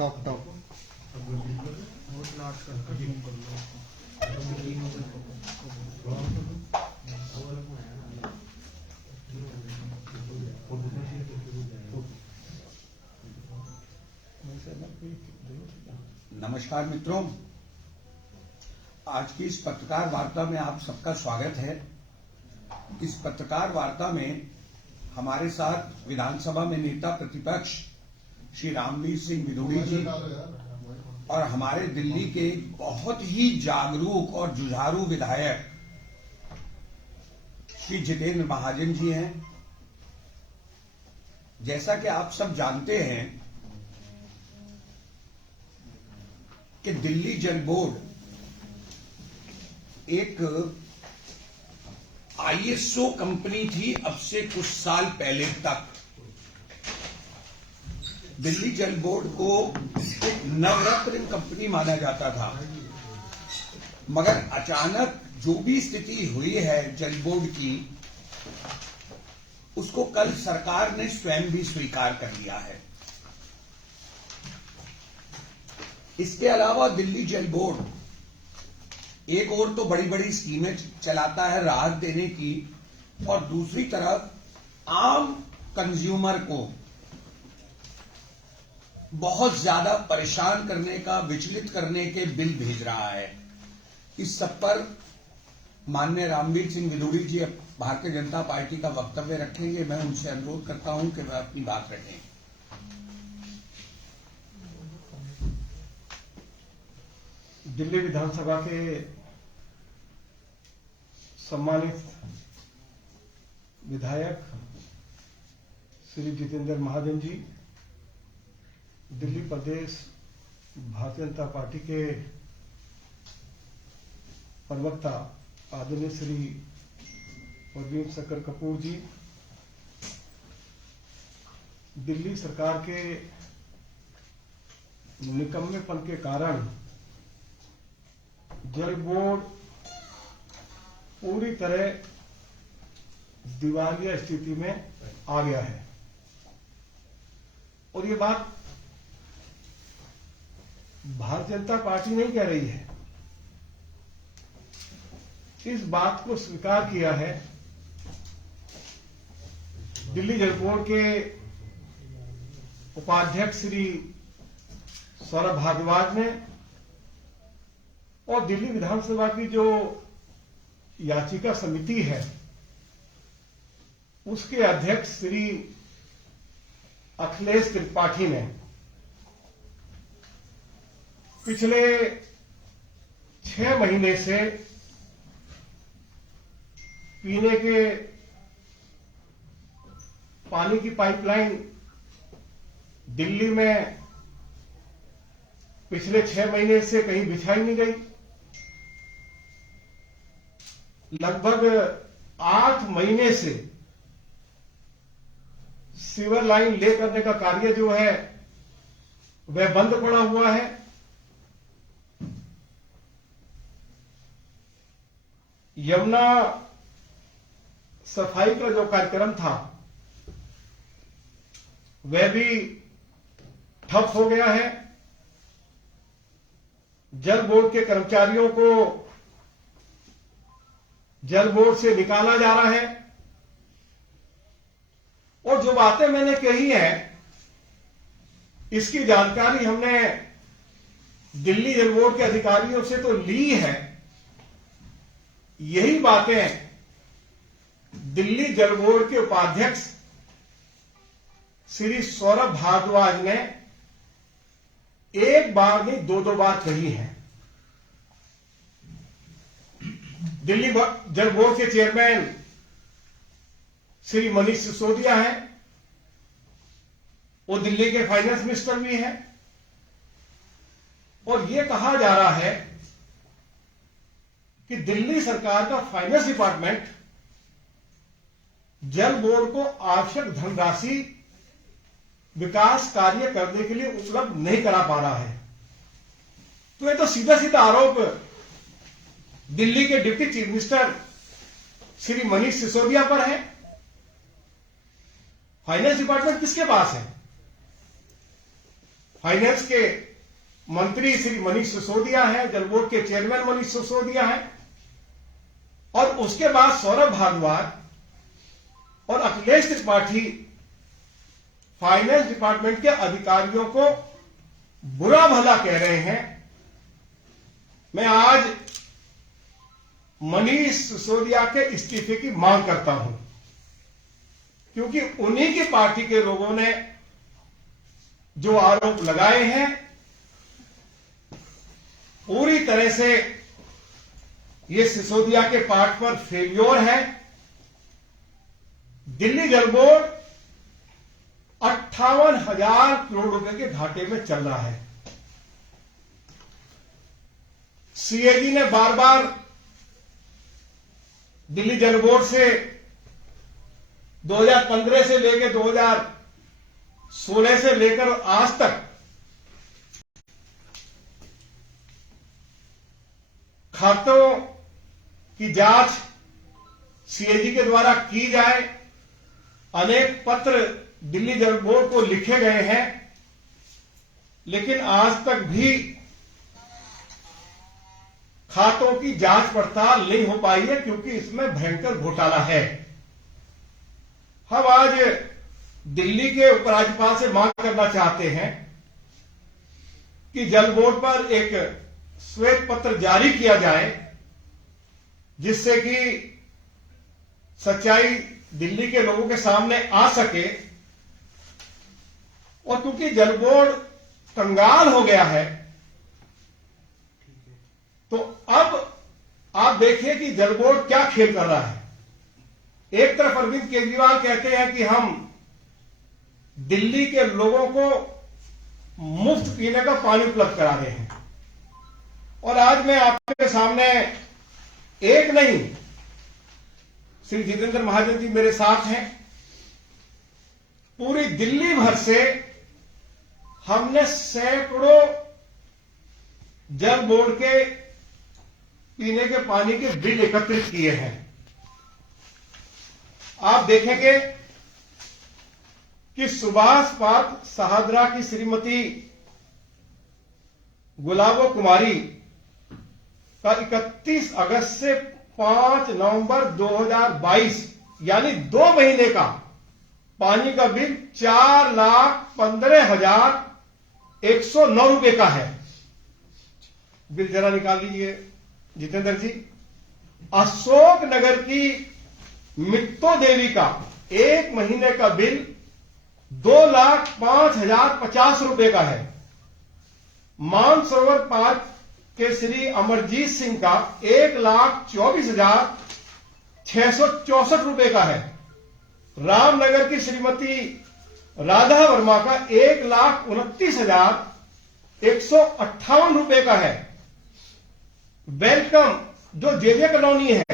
Top top नमस्कार मित्रों, आज की इस पत्रकार वार्ता में आप सबका स्वागत है। इस पत्रकार वार्ता में हमारे साथ विधानसभा में नेता प्रतिपक्ष श्री रामवीर सिंह विदुड़ी जी और हमारे दिल्ली के बहुत ही जागरूक और जुझारू विधायक श्री जितेंद्र महाजन जी हैं। जैसा कि आप सब जानते हैं कि दिल्ली जल बोर्ड एक आईएसओ कंपनी थी। अब से कुछ साल पहले तक दिल्ली जल बोर्ड को एक नवरत्न कंपनी माना जाता था, मगर अचानक जो भी स्थिति हुई है जल बोर्ड की, उसको कल सरकार ने स्वयं भी स्वीकार कर लिया है। इसके अलावा दिल्ली जल बोर्ड एक और तो बड़ी बड़ी स्कीमें चलाता है राहत देने की, और दूसरी तरफ आम कंज्यूमर को बहुत ज्यादा परेशान करने का, विचलित करने के बिल भेज रहा है। इस सब पर माननीय रामवीर सिंह विदुड़ी जी भारतीय जनता पार्टी का वक्तव्य रखेंगे। मैं उनसे अनुरोध करता हूं कि वह अपनी बात रखें। दिल्ली विधानसभा के सम्मानित विधायक श्री जितेंद्र महाजन जी, दिल्ली प्रदेश भारतीय जनता पार्टी के प्रवक्ता आदरणीय श्री परवीन शंकर कपूर जी, दिल्ली सरकार के निकम्मेपन के कारण जल बोर्ड पूरी तरह दिवालिया स्थिति में आ गया है। और ये बात भारतीय जनता पार्टी नहीं कह रही है, इस बात को स्वीकार किया है दिल्ली जल बोर्ड के उपाध्यक्ष श्री सौरभ भारद्वाज ने, और दिल्ली विधानसभा की जो याचिका समिति है उसके अध्यक्ष श्री अखिलेश त्रिपाठी ने पिछले 6 महीने से पीने के पानी की पाइपलाइन दिल्ली में पिछले 6 महीने से कहीं बिछाई नहीं गई। लगभग 8 महीने से सीवर लाइन ले करने का कार्य जो है वह बंद पड़ा हुआ है। यमुना सफाई का जो कार्यक्रम था वह भी ठप हो गया है। जल बोर्ड के कर्मचारियों को जल बोर्ड से निकाला जा रहा है, और जो बातें मैंने कही है इसकी जानकारी हमने दिल्ली जल बोर्ड के अधिकारियों से तो ली है। यही बातें दिल्ली जल बोर्ड के उपाध्यक्ष श्री सौरभ भारद्वाज ने एक बार नहीं 2 बार कही है। दिल्ली जल बोर्ड के चेयरमैन श्री मनीष सिसोदिया हैं, वो दिल्ली के फाइनेंस मिनिस्टर भी हैं, और यह कहा जा रहा है कि दिल्ली सरकार का फाइनेंस डिपार्टमेंट जल बोर्ड को आवश्यक धनराशि विकास कार्य करने के लिए उपलब्ध नहीं करा पा रहा है। तो ये तो सीधा सीधा आरोप दिल्ली के deputy chief minister Shri Manish Sisodia पर है। फाइनेंस डिपार्टमेंट किसके पास है? फाइनेंस के मंत्री श्री मनीष सिसोदिया हैं, जल बोर्ड के चेयरमैन मनीष सिसोदिया हैं, और उसके बाद सौरभ भारद्वाज और अखिलेश त्रिपाठी फाइनेंस डिपार्टमेंट के अधिकारियों को बुरा भला कह रहे हैं। मैं आज मनीष सिसोदिया के इस्तीफे की मांग करता हूं, क्योंकि उन्हीं की पार्टी के लोगों ने जो आरोप लगाए हैं पूरी तरह से ये सिसोदिया के पार्ट पर फेल्योर है। दिल्ली जल बोर्ड 58,000 करोड़ रुपए के घाटे में चल रहा है। सीएजी ने बार बार दिल्ली जल बोर्ड से 2015 से लेकर 2016 से लेकर आज तक खातों की जांच सीएजी के द्वारा की जाए, अनेक पत्र दिल्ली जल बोर्ड को लिखे गए हैं, लेकिन आज तक भी खातों की जांच पड़ताल नहीं हो पाई है, क्योंकि इसमें भयंकर घोटाला है। हम आज दिल्ली के उपराज्यपाल से मांग करना चाहते हैं कि जल बोर्ड पर एक श्वेत पत्र जारी किया जाए, जिससे कि सच्चाई दिल्ली के लोगों के सामने आ सके। और क्योंकि जल बोर्ड कंगाल हो गया है, तो अब आप देखिए कि जल बोर्ड क्या खेल कर रहा है। एक तरफ अरविंद केजरीवाल कहते हैं कि हम दिल्ली के लोगों को मुफ्त पीने का पानी उपलब्ध करा रहे हैं, और आज मैं आपके सामने एक नहीं, श्री जितेंद्र महाजन जी मेरे साथ हैं, पूरी दिल्ली भर से हमने सैकड़ों जल बोर्ड के पीने के पानी के बिल एकत्रित किए हैं। आप देखेंगे कि सुभाष पार्क सहादरा की श्रीमती गुलाबो कुमारी का 31 अगस्त से 5 नवंबर 2022 यानी 2 महीने का पानी का बिल 4,15,109 रुपए का है। बिल जरा निकाल लीजिए जितेंद्र जी। अशोक नगर की मित्तो देवी का 1 महीने का बिल 2,05,050 रुपए का है। मानसरोवर पार्क के श्री अमरजीत सिंह का 1,24,664 रुपए का है। रामनगर की श्रीमती राधा वर्मा का 1,29,158 रुपए का है। वेलकम जो जेजे कॉलोनी है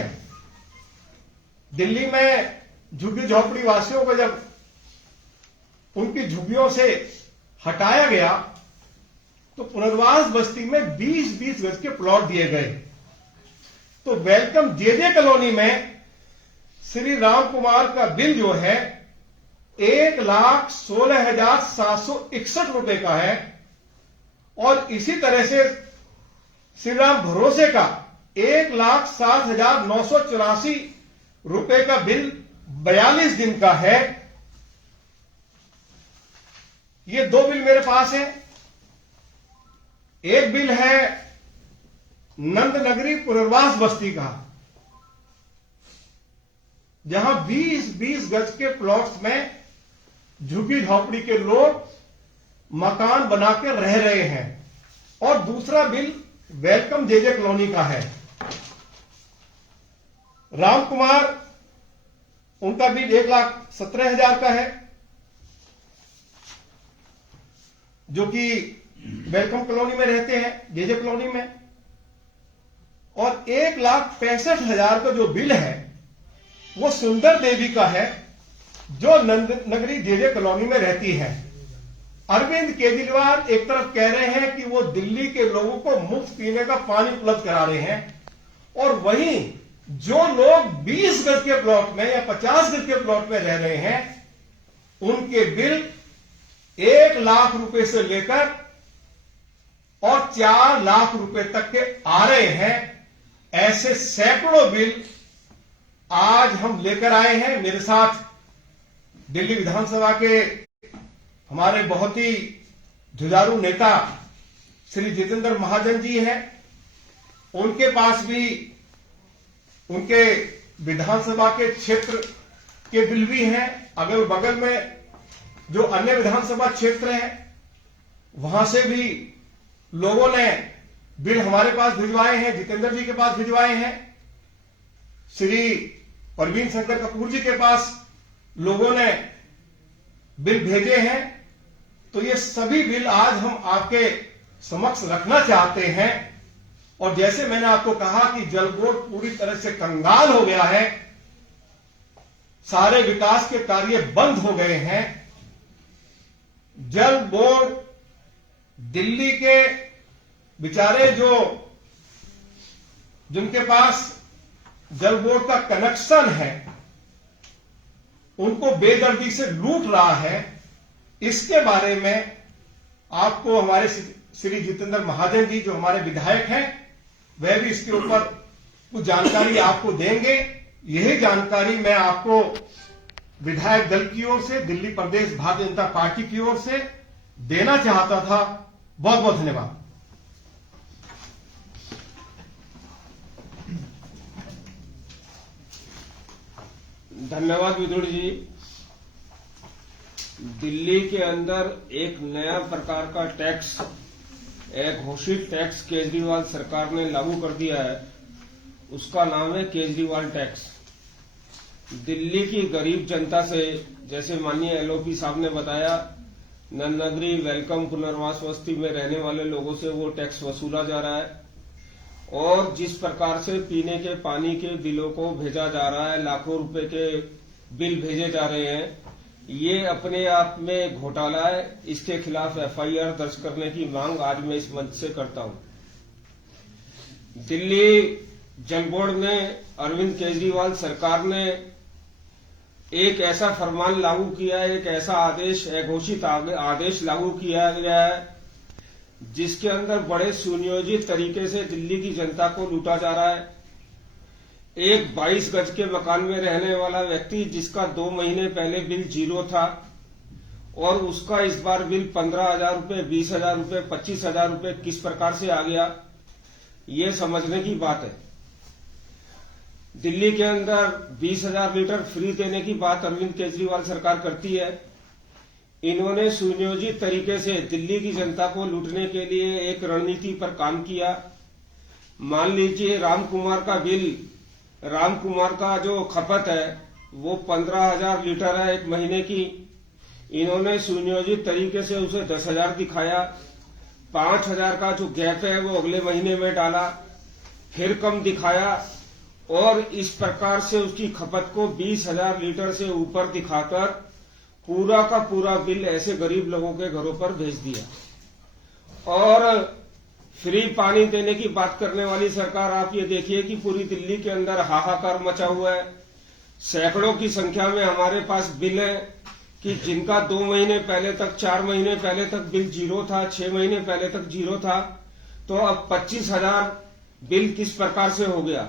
दिल्ली में, झुग्गी झोपड़ी वासियों को जब उनकी झुग्गियों से हटाया गया तो पुनर्वास बस्ती में 20-20 गज के प्लॉट दिए गए। तो वेलकम जेजे कॉलोनी में श्री राम कुमार का बिल जो है 1,16,761 रुपए का है, और इसी तरह से श्री राम भरोसे का 1,07,984 रुपए का बिल 42 दिन का है। ये 2 बिल मेरे पास है। एक बिल है नंदनगरी पुनर्वास बस्ती का, जहां 20-20 गज के प्लॉट्स में झुग्गी झोपड़ी के लोग मकान बनाकर रह रहे हैं। और दूसरा बिल वेलकम जेजे कॉलोनी का है। राम कुमार उनका बिल 1,17,000 का है, जो कि वेलकम कॉलोनी में रहते हैं, जेजे कॉलोनी में। और 1,65,000 का जो बिल है वो सुंदर देवी का है, जो नंदनगरी जेजे कॉलोनी में रहती है। अरविंद केजरीवाल एक तरफ कह रहे हैं कि वो दिल्ली के लोगों को मुफ्त पीने का पानी उपलब्ध करा रहे हैं, और वहीं जो लोग 20 गज के प्लॉट में या 50 गज के प्लॉट में रह रहे हैं, उनके बिल 1 लाख रुपए से लेकर और 4 लाख रुपए तक के आ रहे हैं। ऐसे सैकड़ों बिल आज हम लेकर आए हैं। मेरे साथ दिल्ली विधानसभा के हमारे बहुत ही जुझारू नेता श्री जितेंद्र महाजन जी हैं। उनके पास भी उनके विधानसभा के क्षेत्र के बिल भी हैं। अगल बगल में जो अन्य विधानसभा क्षेत्र हैं वहां से भी लोगों ने बिल हमारे पास भिजवाए हैं, जितेंद्र जी के पास भिजवाए हैं, श्री परवीन शंकर कपूर जी के पास लोगों ने बिल भेजे हैं। तो ये सभी बिल आज हम आपके समक्ष रखना चाहते हैं। और जैसे मैंने आपको कहा कि जल बोर्ड पूरी तरह से कंगाल हो गया है, सारे विकास के कार्य बंद हो गए हैं। जल बोर्ड दिल्ली के बेचारे जिनके पास जल बोर्ड का कनेक्शन है उनको बेदर्दी से लूट रहा है। इसके बारे में आपको हमारे श्री जितेंद्र महाजन जी जो हमारे विधायक हैं वह भी इसके ऊपर कुछ जानकारी आपको देंगे। यही जानकारी मैं आपको विधायक दल की ओर से, दिल्ली प्रदेश भारतीय जनता पार्टी की ओर से देना चाहता था। बहुत बहुत धन्यवाद। धन्यवाद विदुर जी। दिल्ली के अंदर एक नया प्रकार का टैक्स, एक घोषित टैक्स केजरीवाल सरकार ने लागू कर दिया है। उसका नाम है केजरीवाल टैक्स। दिल्ली की गरीब जनता से, जैसे माननीय एलओपी साहब ने बताया, नन्नगरी वेलकम पुनर्वास बस्ती में रहने वाले लोगों से वो टैक्स वसूला जा रहा है। और जिस प्रकार से पीने के पानी के बिलों को भेजा जा रहा है, लाखों रुपए के बिल भेजे जा रहे हैं, ये अपने आप में घोटाला है। इसके खिलाफ एफआईआर दर्ज करने की मांग आज मैं इस मंच से करता हूं। दिल्ली जल बोर्ड ने, अरविंद केजरीवाल सरकार ने एक ऐसा फरमान लागू किया है, एक ऐसा आदेश, घोषित आदेश लागू किया गया है जिसके अंदर बड़े सुनियोजित तरीके से दिल्ली की जनता को लूटा जा रहा है। एक 22 गज के मकान में रहने वाला व्यक्ति जिसका 2 महीने पहले बिल 0 था और उसका इस बार बिल 15,000 रुपए, 20,000 रुपए, 25,000 रुपए किस प्रकार से आ गया, ये समझने की बात है। दिल्ली के अंदर 20,000 लीटर फ्री देने की बात अरविंद केजरीवाल सरकार करती है। इन्होंने सुनियोजित तरीके से दिल्ली की जनता को लूटने के लिए एक रणनीति पर काम किया। मान लीजिए राम कुमार का जो खपत है वो 15,000 लीटर है एक महीने की। इन्होंने सुनियोजित तरीके से उसे 10,000 दिखाया। 5,000 का जो गैप है वो अगले महीने में डाला, फिर कम दिखाया और इस प्रकार से उसकी खपत को 20,000 लीटर से ऊपर दिखाकर पूरा का पूरा बिल ऐसे गरीब लोगों के घरों पर भेज दिया। और फ्री पानी देने की बात करने वाली सरकार, आप ये देखिए कि पूरी दिल्ली के अंदर हाहाकार मचा हुआ है। सैकड़ों की संख्या में हमारे पास बिल है कि जिनका 2 महीने पहले तक, 4 महीने पहले तक बिल 0 था, 6 महीने पहले तक 0 था, तो अब 25,000 बिल किस प्रकार से हो गया।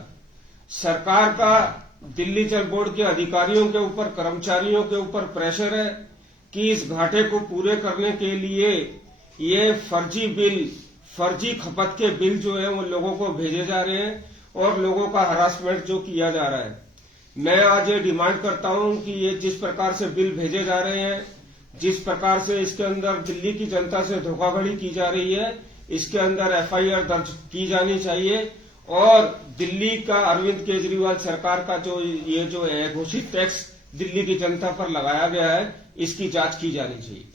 सरकार का दिल्ली जल बोर्ड के अधिकारियों के ऊपर, कर्मचारियों के ऊपर प्रेशर है कि इस घाटे को पूरे करने के लिए ये फर्जी बिल, फर्जी खपत के बिल जो है वो लोगों को भेजे जा रहे हैं और लोगों का हरासमेंट जो किया जा रहा है। मैं आज ये डिमांड करता हूं कि ये जिस प्रकार से बिल भेजे जा रहे हैं, जिस प्रकार से इसके अंदर दिल्ली की जनता से धोखाधड़ी की जा रही है, इसके अंदर एफआईआर दर्ज की जानी चाहिए और दिल्ली का अरविंद केजरीवाल सरकार का जो घोषित टैक्स दिल्ली की जनता पर लगाया गया है, इसकी जांच की जानी चाहिए।